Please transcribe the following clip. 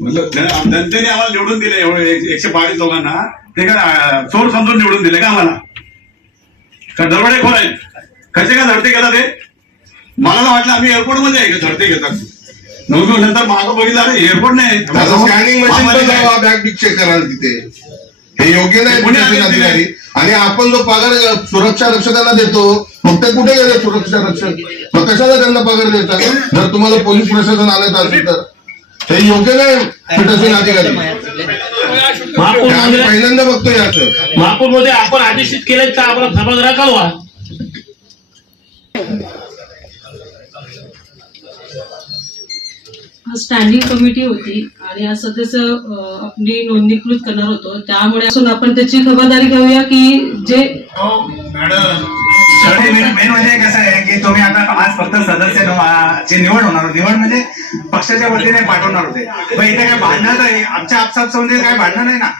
मतलब जनतेने आम्हाला निवडून दिले एवढे 122 लोकांना, ते का चोर समजून निवडून दिले का आम्हाला? का दरोडेखोर आहेत? कसे का झडते घेतात ते? मला तर वाटलं आम्ही एअरपोर्ट मध्ये आहे का झडते घेतात. नंतर मागं बघितलं अरे एअरपोर्ट नाही, स्कॅनिंग मशीन बॅग चेक कराल तिथे. हे योग्य नाही पीठासीन अधिकारी. आणि आपण जो पगार सुरक्षा रक्षकांना देतो, फक्त कुठे गेले सुरक्षा रक्षक? मग कशाला त्यांना पगार देतात? जर तुम्हाला पोलीस प्रशासन आलं असेल तर हे योग्य नाही पीठासीन अधिकारी. पहिल्यांदा बघतोय असं. महापौरमध्ये आपण आदेशित केले तर आपला सभागृह कळवा. स्टँडिंग कमिटी होती आणि आज सदस्य आपली नोंदणीकृत करणार होतो, त्यामुळे आपण त्याची खबरदारी घेऊया की जे मेन म्हणजे कसं आहे की तुम्ही आता आज फक्त सदस्य निवड होणार, निवड म्हणजे पक्षाच्या वतीने पाठवणार होते. मग इथे काय भांडणं नाही, आमच्या आपसात म्हणजे काय भांडणं नाही ना.